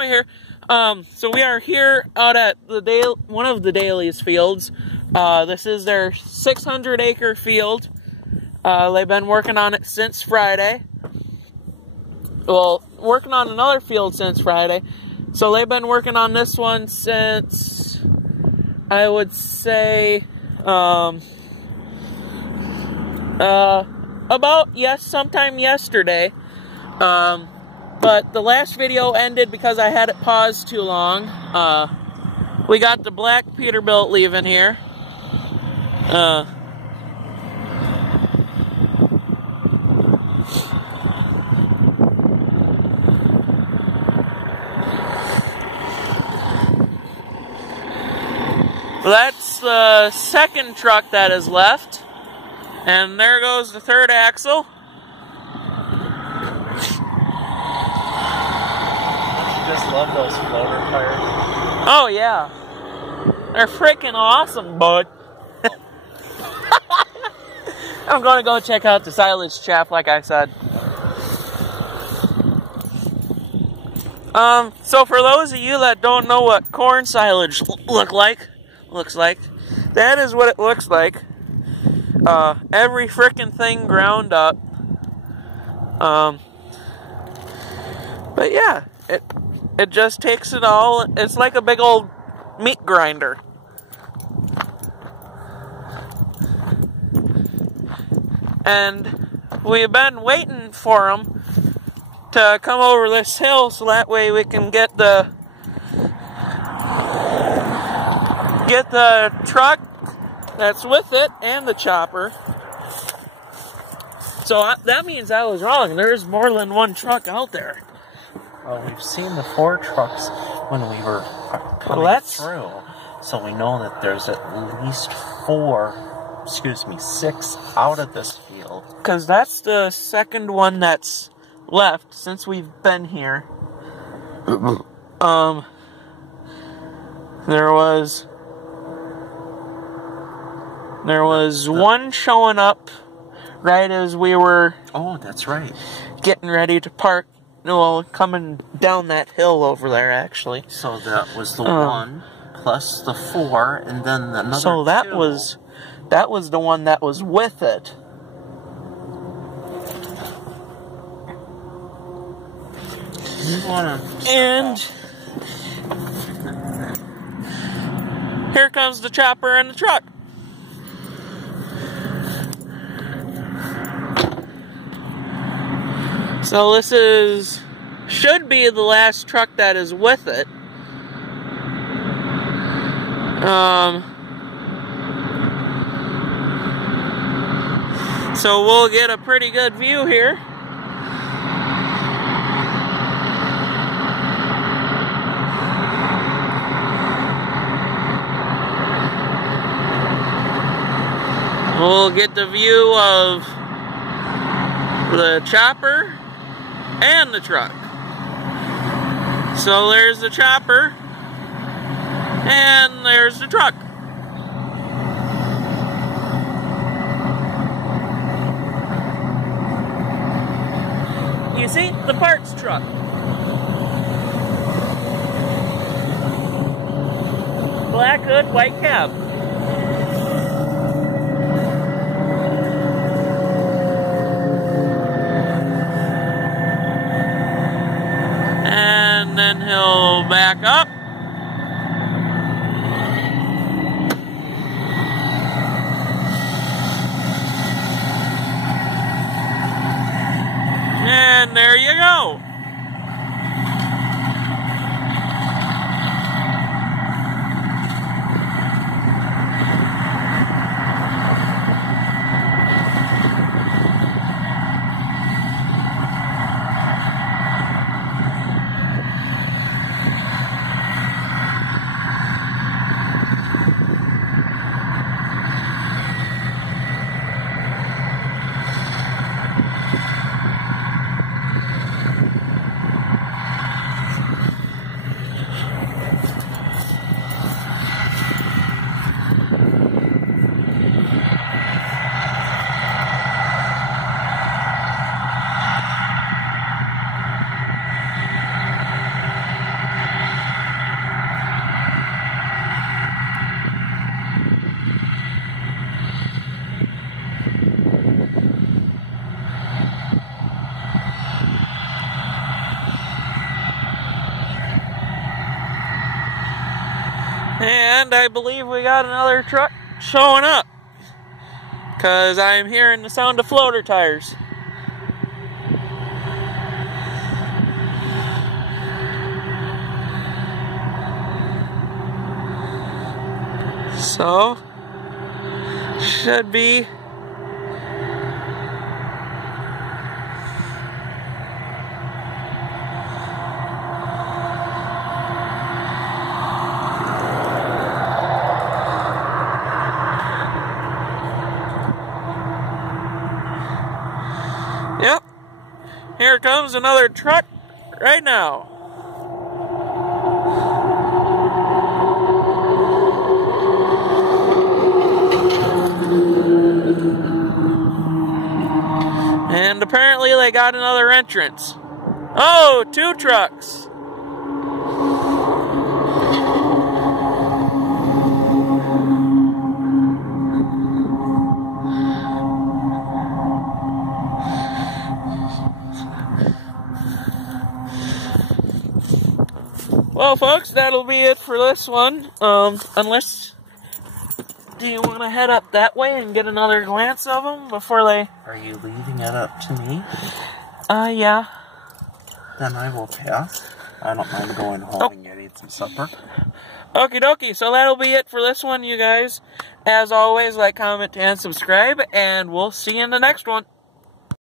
camera here. So we are here out at the one of the Daley's fields. This is their 600-acre field. They've been working on it since Friday. Well, working on another field since Friday. So they've been working on this one since, I would say, sometime yesterday. But the last video ended because I had it paused too long. We got the black Peterbilt leaving here. That's the second truck that is left. And there goes the third axle. Just love those floater tires. Oh yeah, they're freaking awesome, bud. I'm gonna go check out the silage shaft, like I said. So for those of you that don't know what corn silage looks like, that is what it looks like. Every freaking thing ground up. But yeah, it just takes it all. It's like a big old meat grinder. And we've been waiting for them to come over this hill so that way we can get the truck that's with it and the chopper. So that means I was wrong. There's more than one truck out there. Well, we've seen the 4 trucks when we were coming through, so we know that there's at least 6 out of this field. Because that's the second one that's left since we've been here. There was one showing up right as we were. Oh, that's right. Getting ready to park. Well, coming down that hill over there, actually. So that was the 1 plus the 4, and then another 2. So that was the one that was with it. And here comes the chopper and the truck. So this should be the last truck that is with it. So we'll get a pretty good view here. We'll get the view of the chopper and the truck. So there's the chopper and there's the truck. You see, the parts truck. Black hood, white cab. And then he'll back up. And there you go. And I believe we got another truck showing up, because I'm hearing the sound of floater tires. So, should be yep, here comes another truck right now. And apparently they got another entrance. Oh, 2 trucks. Well, folks, that'll be it for this one. Unless, do you want to head up that way and get another glance of them before they... Are you leaving it up to me? Yeah. Then I will pass. I don't mind going home and getting some supper. Okie dokie, so that'll be it for this one, you guys. As always, like, comment, and subscribe, and we'll see you in the next one.